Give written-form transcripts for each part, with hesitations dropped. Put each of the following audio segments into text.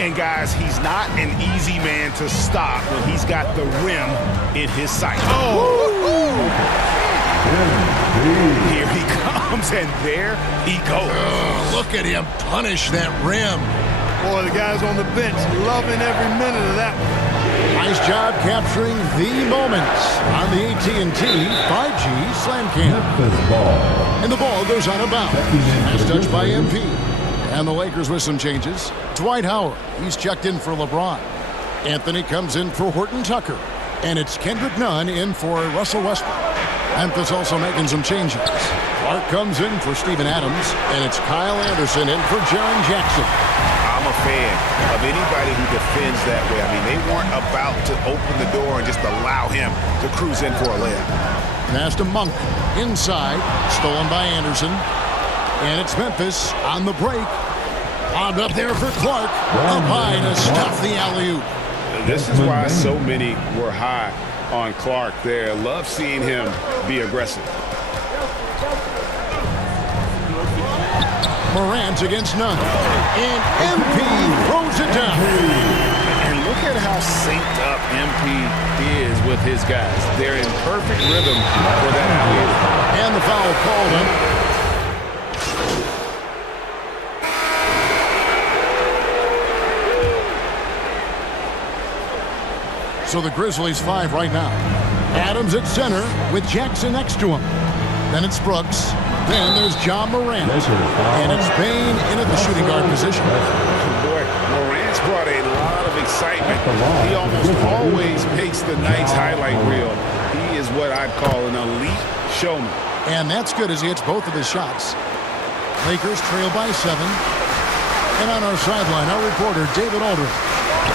And guys, he's not an easy man to stop when he's got the rim in his sight. Oh! Here he comes, and there he goes. Look at him punish that rim. Boy, the guys on the bench loving every minute of that one. Nice job capturing the moments on the AT&T 5G Slam Cam. And the ball goes out of bounds. Nice touch by MP. And the Lakers with some changes. Dwight Howard, he's checked in for LeBron. Anthony comes in for Horton Tucker. And it's Kendrick Nunn in for Russell Westbrook. Memphis also making some changes. Clark comes in for Steven Adams. And it's Kyle Anderson in for Jaren Jackson. I'm a fan of anybody who defends that way. I mean, they weren't about to open the door and just allow him to cruise in for a layup. Pass to Monk. Inside. Stolen by Anderson. And it's Memphis on the break. Lobbed up there for Clark. Up high to stuff the alley-oop. This is why so many were high on Clark there. Love seeing him be aggressive. Morant against Nunn. And MP throws it down. And look at how synced up MP is with his guys. They're in perfect rhythm for that alley-oop. And the foul called him. So the Grizzlies 5 right now. Adams at center with Jackson next to him. Then it's Brooks. Then there's John Morant. And it's Bane in at the shooting guard position. Boy, Morant's brought a lot of excitement. He almost always makes the night's highlight reel. He is what I'd call an elite showman. And that's good as he hits both of his shots. Lakers trail by 7. And on our sideline, our reporter, David Aldridge.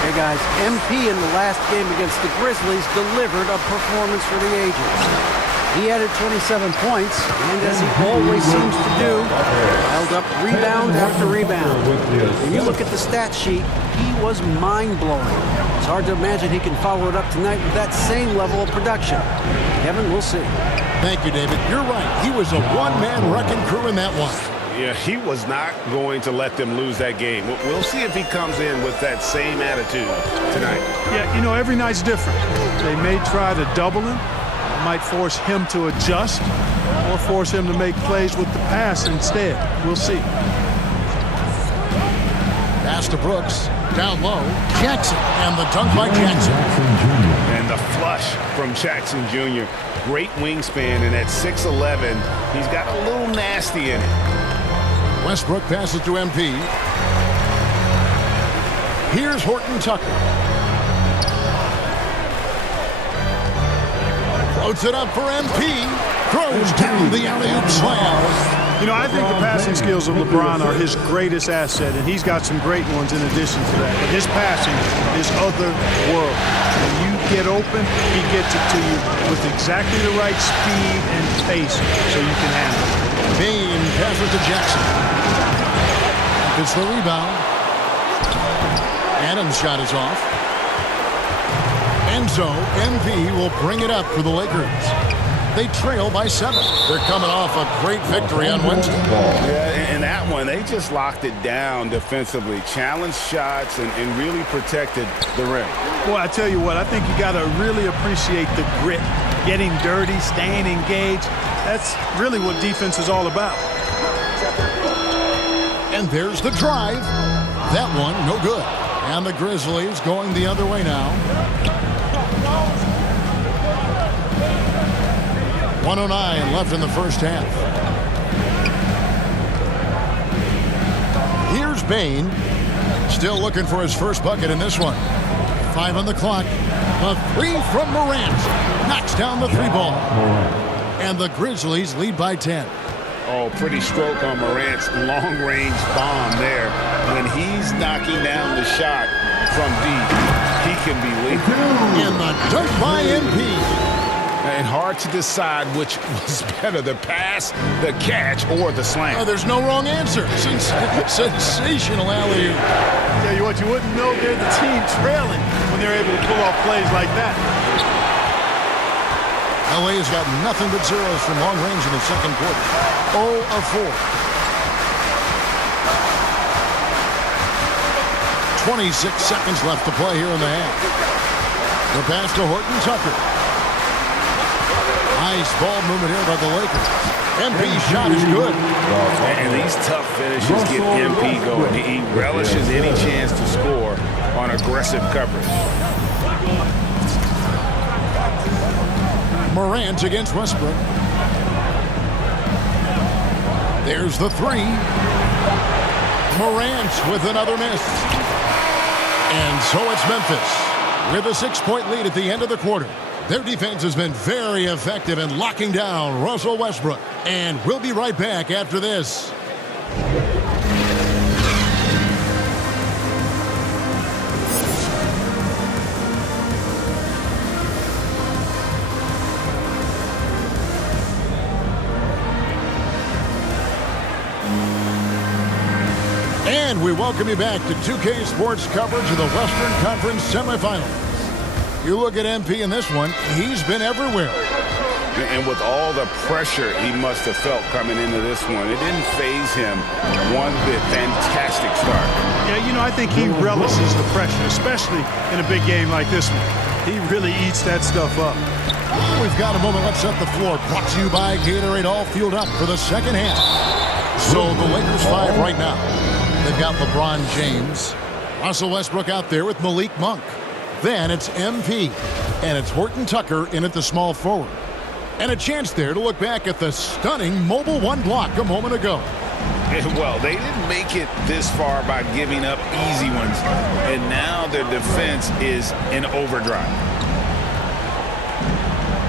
Hey guys, MP in the last game against the Grizzlies delivered a performance for the ages. He added 27 points, and as he always seems to do, held up rebound after rebound. When you look at the stat sheet, he was mind-blowing. It's hard to imagine he can follow it up tonight with that same level of production. Kevin, we'll see. Thank you, David. You're right. He was a one-man wrecking crew in that one. Yeah, he was not going to let them lose that game. We'll see if he comes in with that same attitude tonight. Yeah, you know, every night's different. They may try to double him, might force him to adjust, or force him to make plays with the pass instead. We'll see. Pass to Brooks. Down low. Jackson. And the dunk by Jackson. And the flush from Jackson Jr. Great wingspan, and at 6'11", he's got a little nasty in it. Westbrook passes to MP. Here's Horton Tucker. Floats it up for MP. Throws down the alley-oop slam. You know, I think the passing skills of LeBron are his greatest asset, and he's got some great ones in addition to that. But his passing is otherworldly. When you get open, he gets it to you with exactly the right speed and pace so you can handle it. Bane passes to Jackson. Gets the rebound. Adams' shot is off. And so MP will bring it up for the Lakers. They trail by 7. They're coming off a great victory on Wednesday. Yeah, and that one, they just locked it down defensively. Challenged shots and really protected the rim. Well, I tell you what, I think you got to really appreciate the grit. Getting dirty, staying engaged. That's really what defense is all about. And there's the drive. That one, no good. And the Grizzlies going the other way now. 1:09 left in the first half. Here's Bane. Still looking for his first bucket in this one. 5 on the clock. A 3 from Morant. Knocks down the 3 ball. And the Grizzlies lead by 10. Oh, pretty stroke on Morant's long-range bomb there. When he's knocking down the shot from deep, he can be lethal. And the dunk by MP. And hard to decide which was better, the pass, the catch, or the slam. Oh, there's no wrong answer. Sensational alley-oop. Tell you what, you wouldn't know they're the team trailing when they're able to pull off plays like that. LA has got nothing but zeros from long range in the second quarter. 0 of 4. 26 seconds left to play here in the half. The pass to Horton Tucker. Nice ball movement here by the Lakers. MP's shot is good. And these tough finishes get MP going. He relishes any chance to score on aggressive coverage. Morant against Westbrook. There's the three. Morant with another miss. And so it's Memphis with a 6-point lead at the end of the quarter. Their defense has been very effective in locking down Russell Westbrook. And we'll be right back after this. And we welcome you back to 2K Sports coverage of the Western Conference semifinals. You look at MP in this one, he's been everywhere. And with all the pressure he must have felt coming into this one, it didn't faze him one bit. Fantastic start. Yeah, you know, I think he relishes the pressure, especially in a big game like this one. He really eats that stuff up. We've got a moment. Let's set the floor. Brought to you by Gatorade, all fueled up for the second half. So the Lakers 5 right now. They've got LeBron James. Russell Westbrook out there with Malik Monk. Then it's MP. And it's Horton Tucker in at the small forward. And a chance there to look back at the stunning Mobile One block a moment ago. Well, they didn't make it this far by giving up easy ones. And now their defense is in overdrive.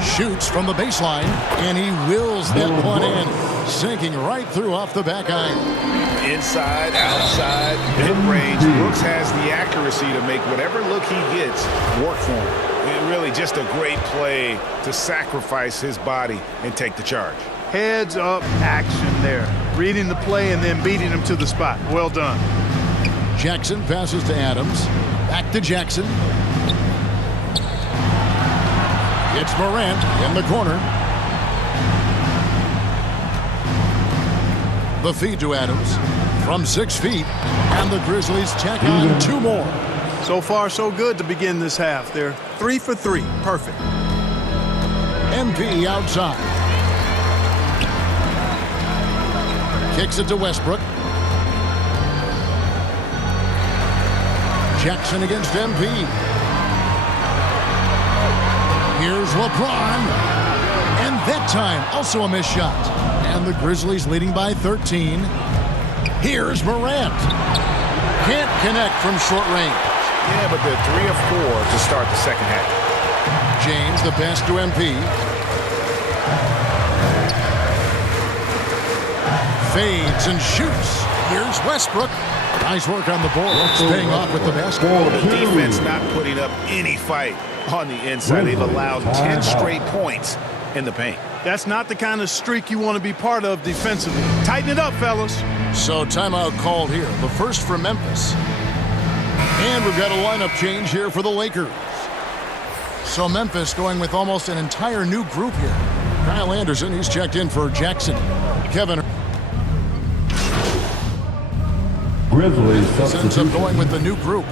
Shoots from the baseline, and he wills that one in, sinking right through off the back iron. Inside, outside, mid-range. Brooks has the accuracy to make whatever look he gets work for him. Really just a great play to sacrifice his body and take the charge. Heads up action there. Reading the play and then beating him to the spot. Well done. Jackson passes to Adams. Back to Jackson. It's Morant in the corner. The feed to Adams from 6 feet. And the Grizzlies tack on 2 more. So far, so good to begin this half. They're 3 for 3. Perfect. MP outside. Kicks it to Westbrook. Jackson against MP. Here's LeBron. And that time, also a missed shot. And the Grizzlies leading by 13. Here's Morant. Can't connect from short range. Yeah, but they're 3 of 4 to start the second half. James, the pass to MP. Fades and shoots. Here's Westbrook. Nice work on the board. Staying off with the basketball. The defense not putting up any fight on the inside. They've allowed 10 straight points in the paint. That's not the kind of streak you want to be part of defensively. Tighten it up, fellas. So timeout called here. The first for Memphis. And we've got a lineup change here for the Lakers. So Memphis going with almost an entire new group here. Kyle Anderson, he's checked in for Jackson. Kevin Grizzlies ends up going with the new group.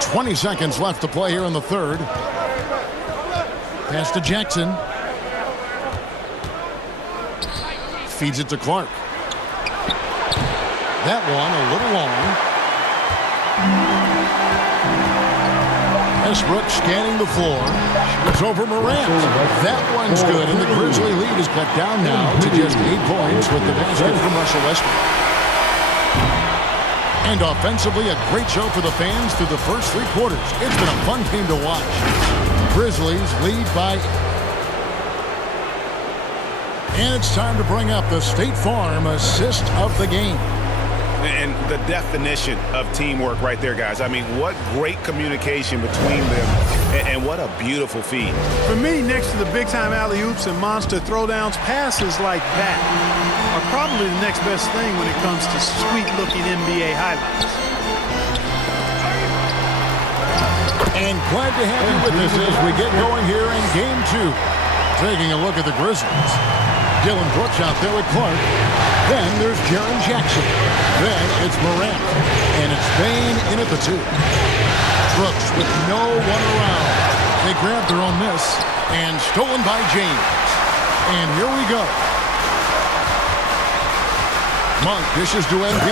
20 seconds left to play here in the third. Pass to Jackson. Feeds it to Clark. That one a little long. Westbrook scanning the floor. It's over Morant. That one's good, and the Grizzly lead is cut down now to just 8 points with the basket from Russell Westbrook. And offensively, a great show for the fans through the first 3 quarters. It's been a fun game to watch. Grizzlies lead by... And it's time to bring up the State Farm assist of the game. And the definition of teamwork right there, guys. I mean, what great communication between them, and what a beautiful feed. For me, next to the big-time alley-oops and monster throwdowns, passes like that are probably the next best thing when it comes to sweet-looking NBA highlights. And glad to have you with us as we get going here in Game 2. Taking a look at the Grizzlies. Dylan Brooks out there with Clark. Then there's Jaren Jackson. Then it's Morant. And it's Bane in at the 2. Brooks with no one around. They grab their own miss. And stolen by James. And here we go. Monk dishes to MP.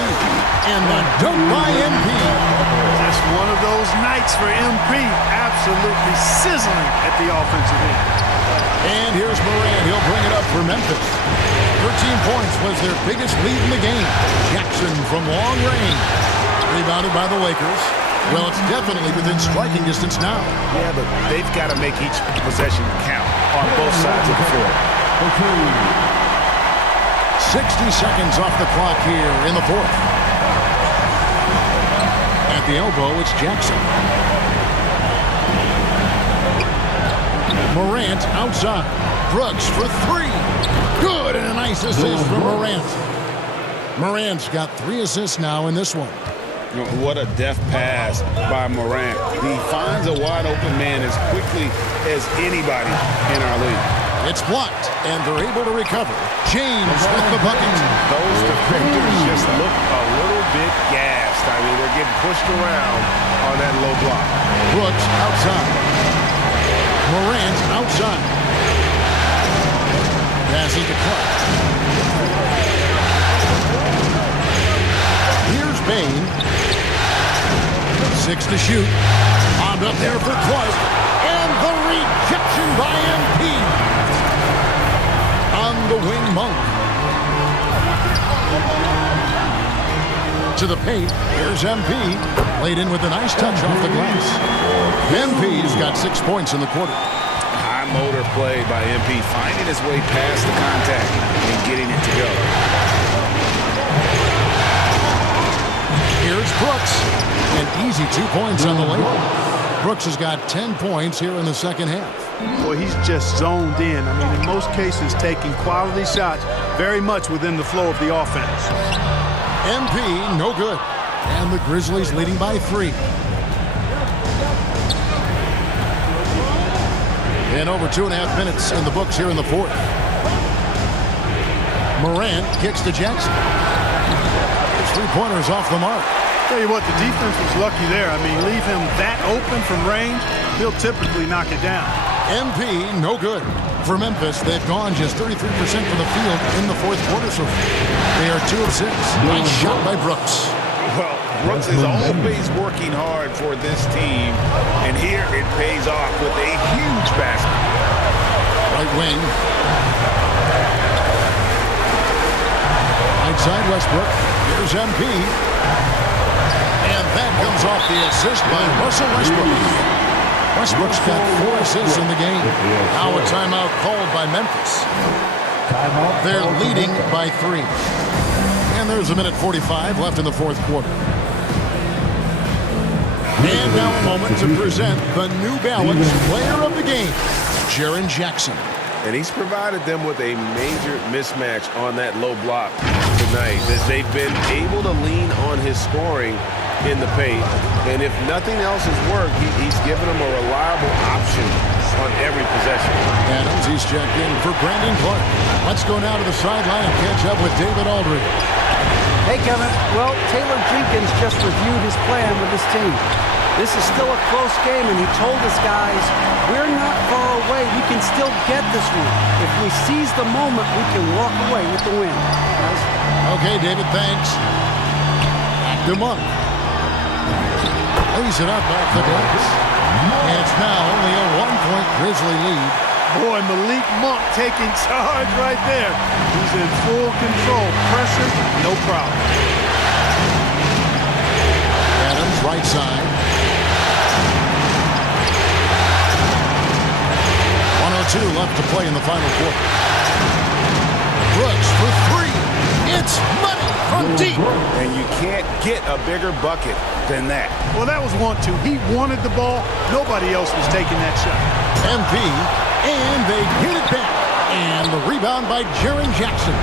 And the dunk by MP. Just one of those nights for MP. Absolutely sizzling at the offensive end. And here's Morant. He'll bring it up for Memphis. 13 points was their biggest lead in the game. Jackson from long range. Rebounded by the Lakers. Well, it's definitely within striking distance now. Yeah, but they've got to make each possession count on both sides of the floor. 60 seconds off the clock here in the 4th. At the elbow, it's Jackson. Morant outside. Brooks for 3. Good, and a nice assist from Morant. Morant's got 3 assists now in this one. What a deft pass by Morant. He finds a wide open man as quickly as anybody in our league. It's blocked, and they're able to recover. James with the bucket. Those defenders just look a little bit gassed. I mean, they're getting pushed around on that low block. Brooks outside. Morant outside. Passes to Clark. Here's Bane. 6 to shoot. Bombed up there for Clark. And the rejection by MP. On the wing, Monk. To the paint. Here's MP. Laid in with a nice touch off the glass. MP's got 6 points in the quarter. High motor play by MP, finding his way past the contact and getting it to go. Here's Brooks. An easy 2 points on the layup. Brooks has got 10 points here in the second half. Boy, he's just zoned in. I mean, in most cases, taking quality shots very much within the flow of the offense. MP, no good. And the Grizzlies leading by 3. And over 2.5 minutes in the books here in the 4th. Morant kicks to Jackson. His 3-pointers off the mark. Tell you what, the defense was lucky there. I mean, leave him that open from range, he'll typically knock it down. MP, no good. For Memphis, they've gone just 33% from the field in the 4th quarter so far. They are 2 of 6. Nice shot by Brooks. Well, Brooks is always working hard for this team, and here it pays off with a huge basket. Right wing. Right side, Westbrook. Here's MP. And that comes off the assist by Russell Westbrook. Westbrook's got 4 assists in the game. Now a timeout called by Memphis. They're leading by 3. And there's a minute 45 left in the 4th quarter. And now a moment to present the New Balance player of the game, Jaren Jackson. And he's provided them with a major mismatch on that low block tonight. That they've been able to lean on his scoring in the paint. And if nothing else has worked, he's given them a reliable option on every possession. Adams, he's checked in for Brandon Clark. Let's go now to the sideline and catch up with David Aldridge. Hey, Kevin. Well, Taylor Jenkins just reviewed his plan with his team. This is still a close game, and he told us guys, we're not far away. We can still get this one. If we seize the moment, we can walk away with the win. Guys. Okay, David, thanks. Back to Monk. Lays it up off the glass. And it's now only a 1-point Grizzly lead. Boy, Malik Monk taking charge right there. He's in full control. Pressure, no problem. Adams, right side. 1:02 left to play in the final quarter. Brooks for 3. It's money from deep. And you can't get a bigger bucket than that. Well, that was 1-2. He wanted the ball. Nobody else was taking that shot. MP, and they get it back. And the rebound by Jaren Jackson.